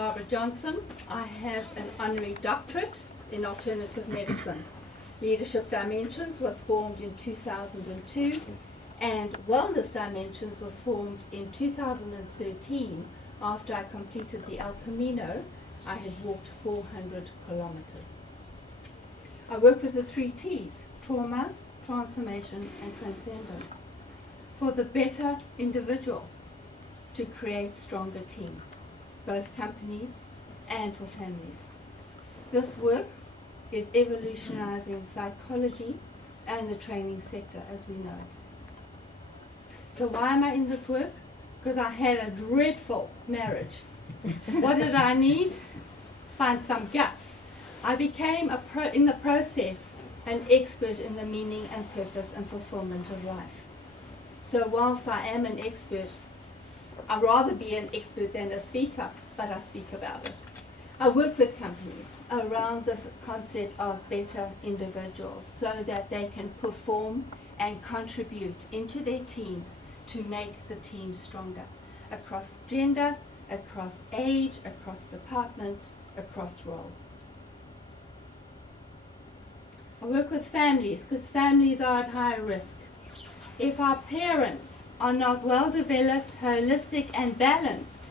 Barbara Johnson. I have an honorary doctorate in alternative medicine. Leadership Dimensions was formed in 2002, and Wellness Dimensions was formed in 2013 after I completed the El Camino. I had walked 400 kilometers. I work with the 3 T's: trauma, transformation, and transcendence, for the better individual to create stronger teams, both companies and for families. This work is evolutionizing psychology and the training sector as we know it. So why am I in this work? Because I had a dreadful marriage. What did I need? Find some guts. I became in the process an expert in the meaning and purpose and fulfillment of life. So whilst I am an expert, I'd rather be an expert than a speaker, but I speak about it. I work with companies around this concept of better individuals so that they can perform and contribute into their teams to make the team stronger across gender, across age, across department, across roles. I work with families because families are at high risk. If our parents are not well developed, holistic and balanced,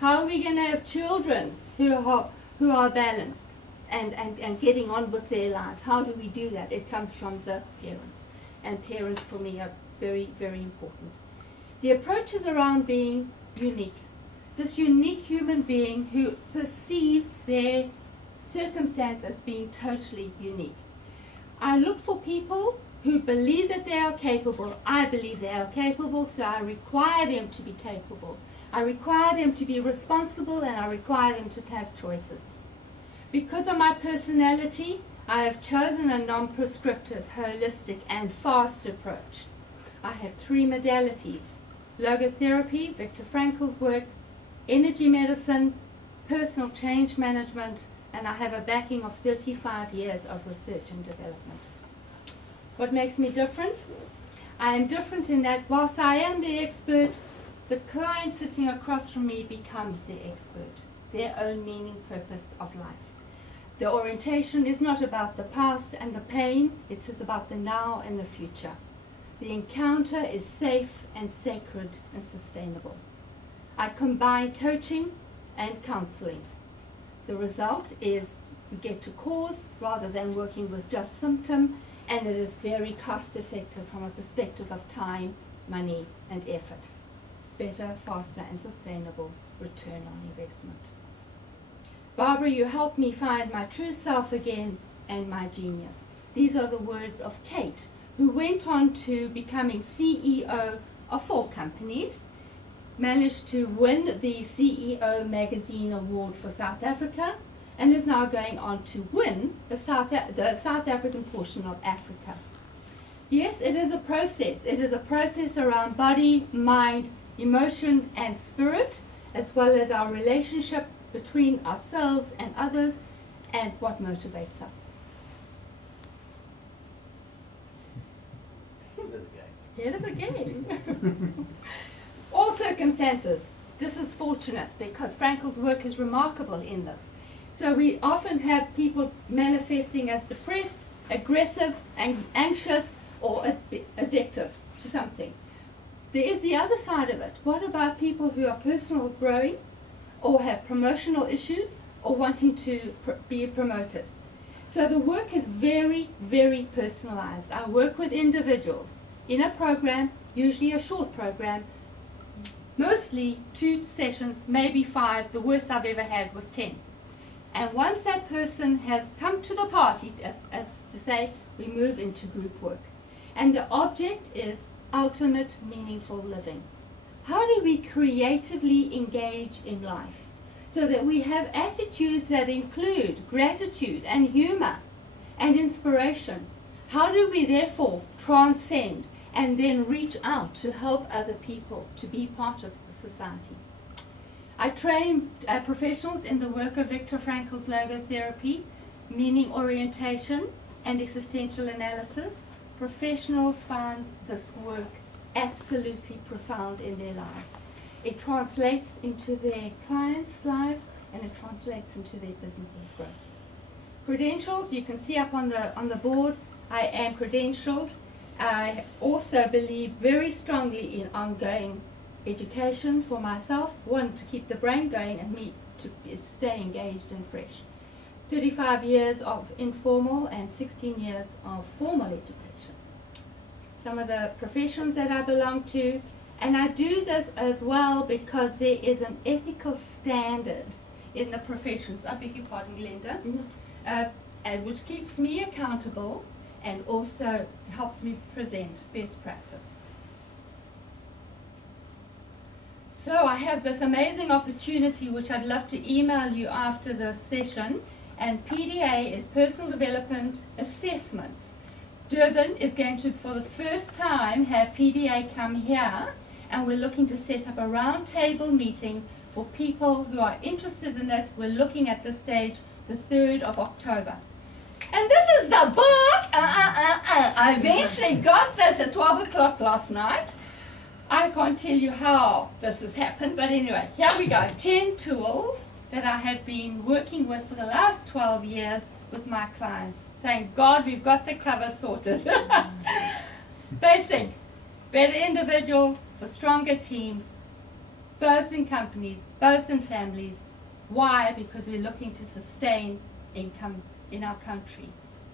how are we going to have children who are balanced and getting on with their lives? How do we do that? It comes from the parents. And parents for me are very, very important. The approach is around being unique. This unique human being who perceives their circumstance as being totally unique. I look for people who believe that they are capable. I believe they are capable, so I require them to be capable. I require them to be responsible, and I require them to have choices. Because of my personality, I have chosen a non-prescriptive, holistic, and fast approach. I have 3 modalities: logotherapy, Viktor Frankl's work, energy medicine, personal change management, and I have a backing of 35 years of research and development. What makes me different? I am different in that whilst I am the expert, the client sitting across from me becomes the expert, their own meaning, purpose of life. The orientation is not about the past and the pain, it is about the now and the future. The encounter is safe and sacred and sustainable. I combine coaching and counseling. The result is we get to cause rather than working with just symptom, and it is very cost effective from a perspective of time, money and effort. Better, faster and sustainable return on investment. Barbara, you helped me find my true self again and my genius. These are the words of Kate, who went on to becoming CEO of 4 companies, managed to win the CEO Magazine Award for South Africa, and is now going on to win the South African portion of Africa. Yes, it is a process. It is a process around body, mind, emotion, and spirit, as well as our relationship between ourselves and others, and what motivates us. Head of the game. All circumstances. This is fortunate because Frankl's work is remarkable in this. So we often have people manifesting as depressed, aggressive, anxious, or addictive to something. There is the other side of it. What about people who are personal growing or have promotional issues or wanting to be promoted? So the work is very, very personalized. I work with individuals in a program, usually a short program, mostly 2 sessions, maybe 5. The worst I've ever had was 10. And once that person has come to the party, as to say, we move into group work. And the object is ultimate meaningful living. How do we creatively engage in life so that we have attitudes that include gratitude and humor and inspiration? How do we therefore transcend and then reach out to help other people to be part of the society? I train professionals in the work of Viktor Frankl's logotherapy, meaning orientation, and existential analysis. Professionals find this work absolutely profound in their lives. It translates into their clients' lives and it translates into their businesses' growth. Credentials, you can see up on the board, I am credentialed. I also believe very strongly in ongoing education for myself, one, to keep the brain going, and me to stay engaged and fresh. 35 years of informal and 16 years of formal education. Some of the professions that I belong to, and I do this as well because there is an ethical standard in the professions, I beg your pardon, Glenda, and which keeps me accountable and also helps me present best practice. So I have this amazing opportunity which I'd love to email you after the session, and PDA is Personal Development Assessments. Durban is going to, for the first time, have PDA come here, and we're looking to set up a round table meeting for people who are interested in it. We're looking at this stage the 3rd of October. And this is the book! I eventually got this at 12 o'clock last night. I can't tell you how this has happened, but anyway, here we go. 10 tools that I have been working with for the last 12 years with my clients. Thank God we've got the cover sorted. Basic, better individuals for stronger teams, both in companies, both in families. Why? Because we're looking to sustain income in our country,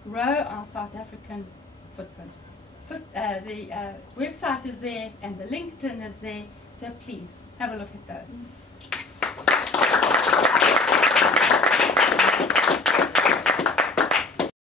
grow our South African footprint. The website is there and the LinkedIn is there, so please have a look at those.